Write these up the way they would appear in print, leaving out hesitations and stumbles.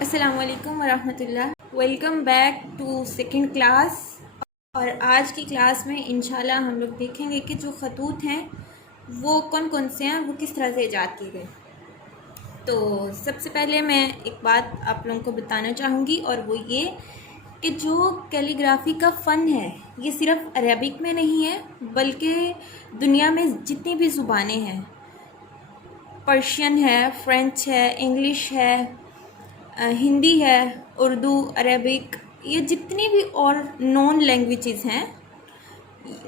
अस्सलामुअलैकुम वरहमतुल्लाह। Welcome back to second class. और आज की क्लास में इंशाल्लाह हम लोग देखेंगे कि जो ख़तूत हैं वो कौन कौन से हैं, वो किस तरह से ईजाद किए गए। तो सबसे पहले मैं एक बात आप लोगों को बताना चाहूँगी, और वो ये कि जो कैलीग्राफी का फ़न है ये सिर्फ़ अरबिक में नहीं है, बल्कि दुनिया में जितनी भी ज़ुबानें हैं, पर्शियन है, फ़्रेंच है, इंग्लिश है, हिंदी है, उर्दू, अरबिक, ये जितनी भी और नॉन लैंग्वेजेस हैं,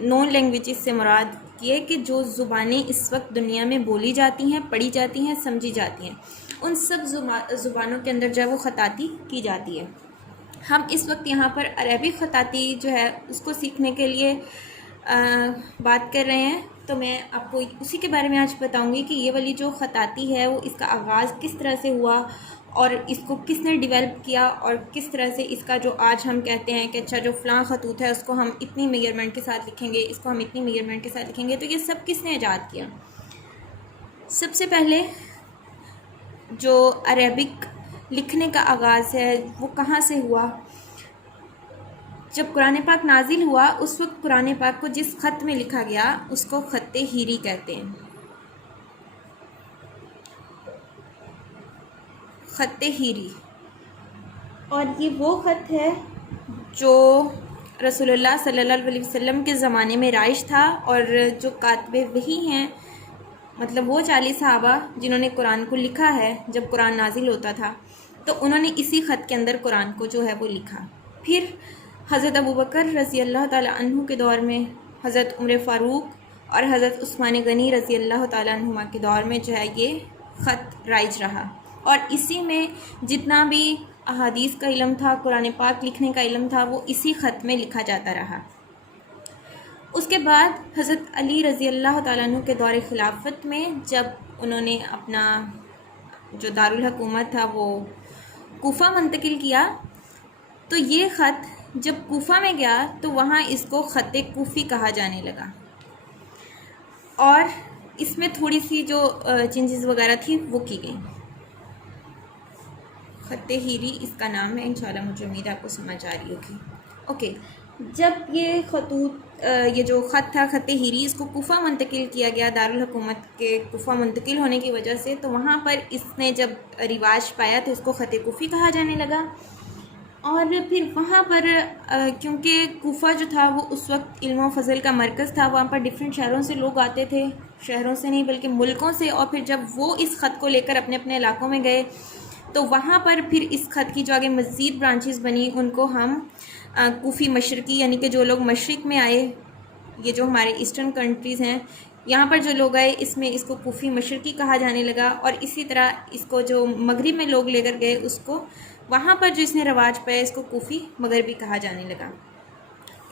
नॉन लैंग्वेजेस से मुराद ये कि जो ज़ुबानें इस वक्त दुनिया में बोली जाती हैं, पढ़ी जाती हैं, समझी जाती हैं, उन सब ज़ुबानों के अंदर जो है वो ख़ताती की जाती है। हम इस वक्त यहाँ पर अरबिक ख़ताती जो है उसको सीखने के लिए बात कर रहे हैं। तो मैं आपको उसी के बारे में आज बताऊंगी कि ये वाली जो ख़ताती है वो इसका आगाज़ किस तरह से हुआ और इसको किसने डेवलप किया, और किस तरह से इसका जो आज हम कहते हैं कि अच्छा जो फ़लाँ ख़तूत है उसको हम इतनी मेजरमेंट के साथ लिखेंगे, इसको हम इतनी मेजरमेंट के साथ लिखेंगे। तो ये सब किसने ईजाद किया? सबसे पहले जो अरबिक लिखने का आगाज़ है वो कहाँ से हुआ? जब कुरान पाक नाजिल हुआ उस वक्त कुरान पाक को जिस ख़त में लिखा गया उसको ख़त्ते हीरी कहते हैं। ख़त्ते हीरी। और ये वो ख़त है जो रसूलुल्लाह सल्लल्लाहु अलैहि वसल्लम के ज़माने में राइज था, और जो कातबे वही हैं, मतलब वो 40 सहाबा जिन्होंने कुरान को लिखा है जब कुरान नाजिल होता था, तो उन्होंने इसी ख़त के अंदर कुरान को जो है वो लिखा। फिर हज़रत अबू बकर रज़ी अल्लाह ताला अन्हु के दौर में, हज़रत उमर फ़ारूक और हज़रत उस्मान गनी रज़ी अल्लाह ताला अन्हुमा के दौर में जो है ये ख़त राइज रहा, और इसी में जितना भी अहादीस का इल्म था, कुरान पाक लिखने का इल्म था, वो इसी ख़त में लिखा जाता रहा। उसके बाद हज़रत अली रज़ी अल्लाह ताला अन्हु के दौर खिलाफत में जब उन्होंने अपना जो दारुल हुकूमत था वो कूफ़ा मुंतकिल किया, तो ये ख़त जब कूफ़ा में गया तो वहाँ इसको ख़त्ते कूफ़ी कहा जाने लगा, और इसमें थोड़ी सी जो चेंजेस वगैरह थी वो की गई। ख़त्ते हीरी इसका नाम है, इंशाल्लाह मुझे उम्मीद है आपको समझ आ रही होगी। ओके, जब ये ख़तूत ये जो ख़त था ख़त्ते हीरी, इसको कूफ़ा मुंतकिल किया गया दारुल हुकूमत के कूफ़ा मुंतकिल होने की वजह से, तो वहाँ पर इसने जब रिवाज पाया तो इसको ख़त्ते कूफ़ी कहा जाने लगा। और फिर वहाँ पर क्योंकि कूफ़ा जो था वो उस वक्त इल्म व फ़ज़ल का मरकज़ था, वहाँ पर डिफरेंट शहरों से लोग आते थे, शहरों से नहीं बल्कि मुल्कों से, और फिर जब वो इस ख़त को लेकर अपने अपने इलाकों में गए तो वहाँ पर फिर इस ख़त की जो आगे मज़ीद ब्रांचेस बनी उनको हम कूफ़ी मशरक़ी, यानी कि जो लोग मशरिक़ में आए, ये जो हमारे ईस्टर्न कंट्रीज़ हैं, यहाँ पर जो लोग आए इसमें इसको कूफ़ी मशरक़ी कहा जाने लगा। और इसी तरह इसको जो मगरिब में लोग लेकर गए उसको वहाँ पर जो इसने रवाज पाया इसको कूफ़ी मगरबी कहा जाने लगा।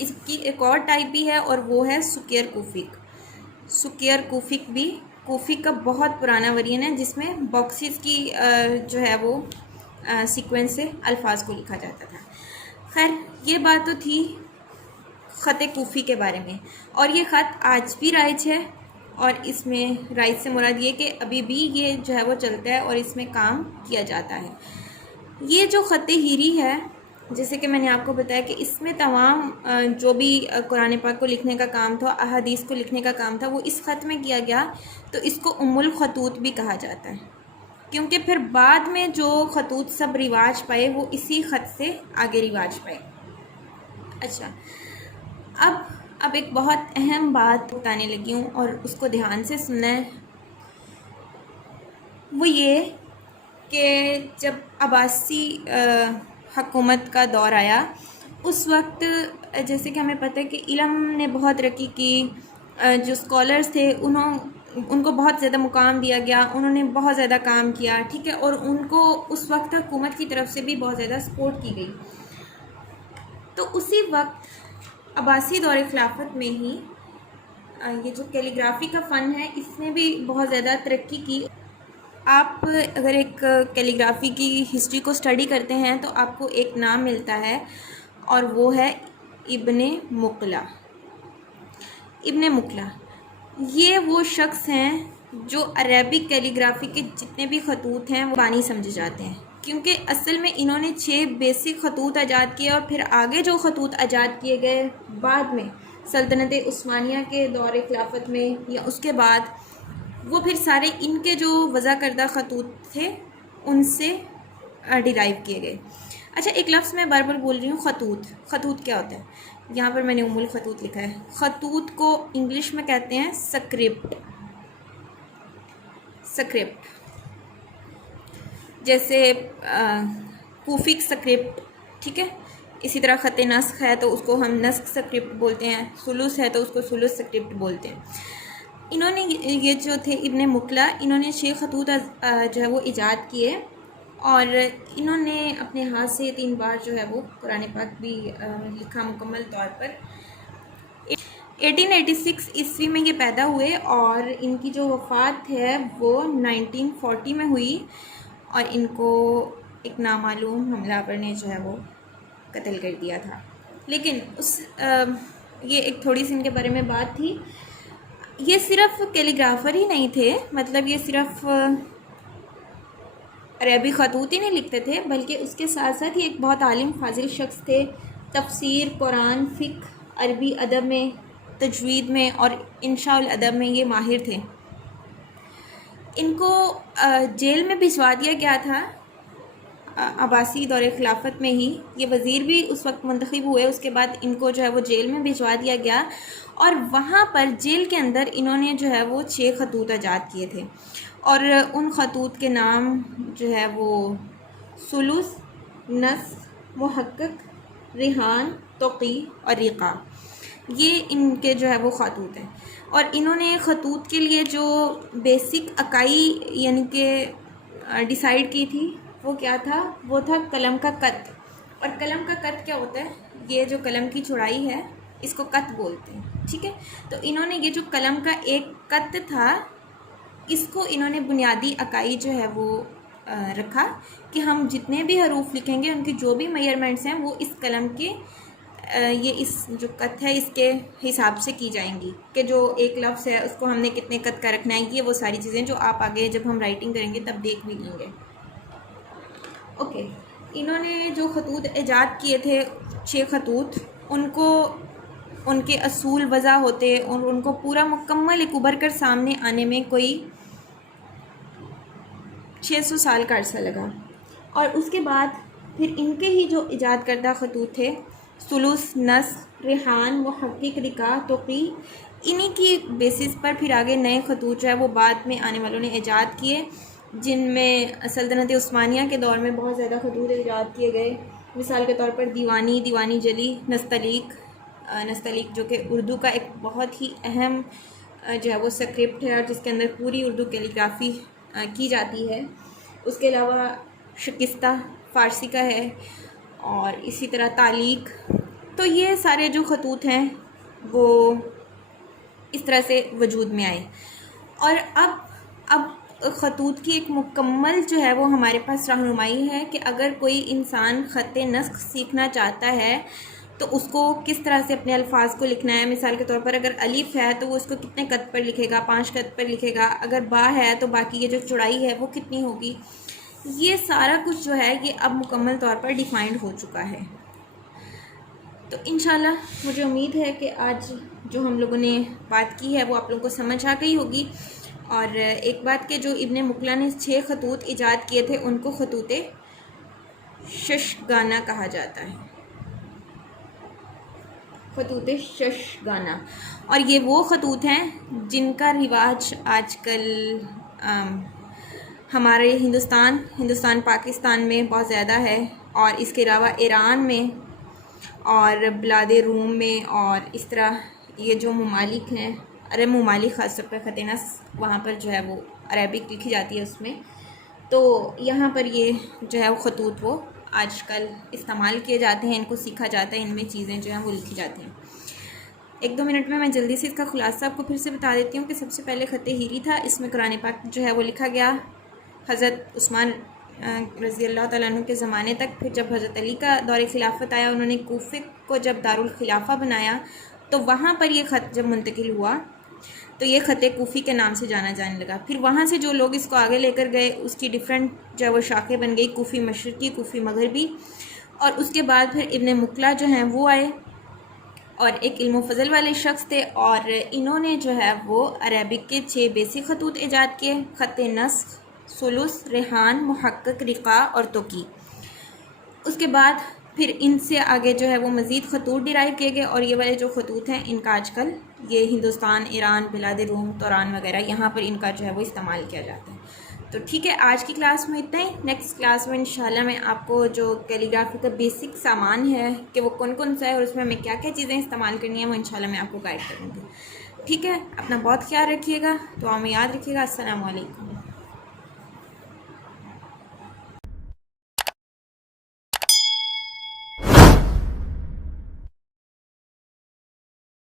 इसकी एक और टाइप भी है और वो है सुकियर कूफ़िक। सुकियर कूफ़िक भी कूफ़िक का बहुत पुराना वेरिएंट है जिसमें बॉक्सेस की जो है वो सीक्वेंस से अल्फाज को लिखा जाता था। खैर, ये बात तो थी ख़त्ते कूफ़ी के बारे में, और ये ख़त आज भी राइज है, और इसमें राइज से मुराद ये कि अभी भी ये जो है वो चलता है और इसमें काम किया जाता है। ये जो ख़त्ते हीरी है, जैसे कि मैंने आपको बताया कि इसमें तमाम जो भी कुरान पाक को लिखने का काम था, अहादीस को लिखने का काम था, वो इस ख़त में किया गया, तो इसको उम्मुल ख़तूत भी कहा जाता है, क्योंकि फिर बाद में जो ख़तूत सब रिवाज पाए वो इसी ख़त से आगे रिवाज पाए। अच्छा, अब एक बहुत अहम बात बताने लगी हूँ और उसको ध्यान से सुनना है। वो ये कि जब अब्बासी हुकूमत का दौर आया उस वक्त जैसे कि हमें पता है कि इल्म ने बहुत तरक्की की, जो स्कॉलर्स थे उनको बहुत ज़्यादा मुकाम दिया गया, उन्होंने बहुत ज़्यादा काम किया, ठीक है, और उनको उस वक्त हुकूमत की तरफ से भी बहुत ज़्यादा सपोर्ट की गई। तो उसी वक्त अब्बासी दौर खिलाफत में ही ये जो कैलीग्राफी का फ़न है इसने भी बहुत ज़्यादा तरक्की की। आप अगर एक कैलीग्राफी की हिस्ट्री को स्टडी करते हैं तो आपको एक नाम मिलता है और वो है इब्ने मुक़ला। इब्ने मुक़ला ये वो शख्स हैं जो अरेबिक कैलीग्राफी के जितने भी खतूत हैं वो बानी समझे जाते हैं, क्योंकि असल में इन्होंने 6 बेसिक खतूत ईजाद किए और फिर आगे जो खतूत ईजाद किए गए बाद में सल्तनत उस्मानिया के दौर खिलाफत में या उसके बाद, वो फिर सारे इनके जो वज़ा करदा खतूत थे उनसे डिराइव किए गए। अच्छा, एक लफ्ज़ मैं बार बार बोल रही हूँ, खतूत। खतूत क्या होता है? यहाँ पर मैंने उमुल खतूत लिखा है। खतूत को इंग्लिश में कहते हैं स्क्रिप्ट। स्क्रिप्ट जैसे कूफिक स्क्रिप्ट, ठीक है। इसी तरह ख़त नस्ख है तो उसको हम नस्ख स्क्रिप्ट बोलते हैं, सुलूस है तो उसको सुलूस स्क्रिप्ट बोलते हैं। इन्होंने ये जो थे इब्ने मुकला, इन्होंने 6 खतूत जो है वो ईजाद किए और इन्होंने अपने हाथ से 3 बार जो है वो कुरान पाक भी लिखा मुकम्मल तौर पर। 1886 ईस्वी में ये पैदा हुए और इनकी जो वफ़ात है वो 1940 में हुई और इनको एक नामालूम हमलावर ने जो है वो कत्ल कर दिया था। लेकिन ये एक थोड़ी सी इनके बारे में बात थी। ये सिर्फ़ कैलीग्राफर ही नहीं थे, मतलब ये सिर्फ़ अरबी खतूत ही नहीं लिखते थे, बल्कि उसके साथ साथ ही एक बहुत आलिम फाजिल शख्स थे। तफसीर, कुरान, फ़िक़्ह, अरबी अदब में, तजवीद में और इंशाउल अदब में ये माहिर थे। इनको जेल में भिजवा दिया गया था अब्बासी दौर खिलाफत में ही। ये वज़ीर भी उस वक्त मुंतखब हुए, उसके बाद इनको जो है वो जेल में भिजवा दिया गया और वहाँ पर जेल के अंदर इन्होंने जो है वो 6 खतूत ईजाद किए थे और उन खतूत के नाम जो है वो सुलूस, नस, मुहक्कक, रिहान, तोक़ी और रिक़ा, ये इनके जो है वो खतूत हैं। और इन्होंने खतूत के लिए जो बेसिक अकाई यानी कि डिसाइड की थी वो क्या था? वो था कलम का कत। और कलम का कत क्या होता है? ये जो कलम की चौड़ाई है इसको कत बोलते हैं, ठीक है। तो इन्होंने ये जो कलम का एक कत था इसको इन्होंने बुनियादी अकाई जो है वो रखा कि हम जितने भी हरूफ लिखेंगे उनकी जो भी मेजरमेंट्स हैं वो इस कलम के ये इस जो कत है इसके हिसाब से की जाएंगी कि जो एक लफ्ज़ है उसको हमने कितने कत का रखना है। ये वो सारी चीज़ें जो आप आगे जब हम राइटिंग करेंगे तब देख भी लेंगे। ओके, इन्होंने जो खतूत ईजाद किए थे 6 खतूत, उनको उनके असूल वज़ा होते और उनको पूरा मुकम्मल एक उभर कर सामने आने में कोई 600 साल का अरसा लगा। और उसके बाद फिर इनके ही जो ईजाद करदा खतूत थे सुलूस, नस, रिहान, मुहक्किक, रिका, तोक़ी, इन्हीं की बेसिस पर फिर आगे नए खतूत जो है वो बाद में आने वालों ने ईजाद किए, जिनमें सल्तनत उस्मानिया के दौर में बहुत ज़्यादा खतूत ईजाद किए गए। मिसाल के तौर पर दीवानी, दीवानी जली, नस्तलीक, नस्तलीक जो कि उर्दू का एक बहुत ही अहम जो है वो स्क्रिप्ट है और जिसके अंदर पूरी उर्दू कैलीग्राफी की जाती है। उसके अलावा शिकस्ता फ़ारसी का है और इसी तरह तालीक। तो ये सारे जो खतूत हैं वो इस तरह से वजूद में आए और अब ख़तूत की एक मुकम्मल जो है वो हमारे पास रहनुमाई है कि अगर कोई इंसान ख़त नस्ख सीखना चाहता है तो उसको किस तरह से अपने अल्फाज को लिखना है। मिसाल के तौर पर अगर अलिफ है तो वो उसको कितने कत पर लिखेगा, 5 कत पर लिखेगा। अगर बा है तो बाकी ये जो चौड़ाई है वो कितनी होगी। ये सारा कुछ जो है ये अब मुकम्मल तौर पर डिफाइंड हो चुका है। तो इंशाल्लाह मुझे उम्मीद है कि आज जो हम लोगों ने बात की है वो आप लोगों को समझ आ गई होगी। और एक बात के जो इब्ने मुकला ने 6 खतूत ईजाद किए थे उनको खतूत शशगाना कहा जाता है, खतूत शशगाना। और ये वो खतूत हैं जिनका रिवाज आजकल हमारे हिंदुस्तान पाकिस्तान में बहुत ज़्यादा है और इसके अलावा ईरान में और बिलाद रूम में और इस तरह ये जो ममालिक हैं, अरब ममालिक ख़ास तौर पर ख़त वहाँ पर जो है वो अरबिक लिखी जाती है उसमें। तो यहाँ पर ये जो है वो खतूत वो आजकल इस्तेमाल किए जाते हैं, इनको सीखा जाता है, इनमें चीज़ें जो हैं वो लिखी जाती हैं। 1-2 मिनट में मैं जल्दी से इसका खुलासा आपको फिर से बता देती हूँ कि सबसे पहले ख़त हीरी था, इसमें कुरान पाक जो है वो लिखा गया हज़रत उस्मान रज़ी अल्लाह तआला अन्हु के ज़माने तक। फिर जब हज़रत अली का दौर खिलाफत आया, उन्होंने कूफे को जब दारुल खिलाफा बनाया तो वहाँ पर ये ख़त जब मुंतकिल हुआ तो ये ख़त कूफ़ी के नाम से जाना जाने लगा। फिर वहाँ से जो लोग इसको आगे लेकर गए उसकी डिफरेंट जो है वो शाखें बन गई, कूफ़ी मशरक़ी, कूफ़ी मगरबी। और उसके बाद फिर इब्न मुकला जो हैं वो आए और एक इल्म फ़ज़ल वाले शख्स थे, और इन्होंने जो है वो अरबिक के 6 बेसिक खतूत ईजाद किए, ख़त नस्ख, सुलुस, रेहान, मुहक्कक, रिक़ा और तोकी। उसके बाद फिर इनसे आगे जो है वो मज़ीद खतूत डिराइव किए गए, और ये वाले जो खतूत हैं इनका आजकल ये हिंदुस्तान, ईरान, बिलाद रूम, तुरान वगैरह यहाँ पर इनका जो है वो इस्तेमाल किया जाता है। तो ठीक है, आज की क्लास में इतना ही। नेक्स्ट क्लास में इंशाल्लाह मैं आपको जो कैलीग्राफी का बेसिक सामान है कि वो कौन कौन सा है और उसमें हमें क्या क्या चीज़ें इस्तेमाल करनी है वो इंशाल्लाह मैं आपको गाइड करूँगी। ठीक है, अपना बहुत ख्याल रखिएगा, दुआ में याद रखिएगा। अस्सलाम वालेकुम।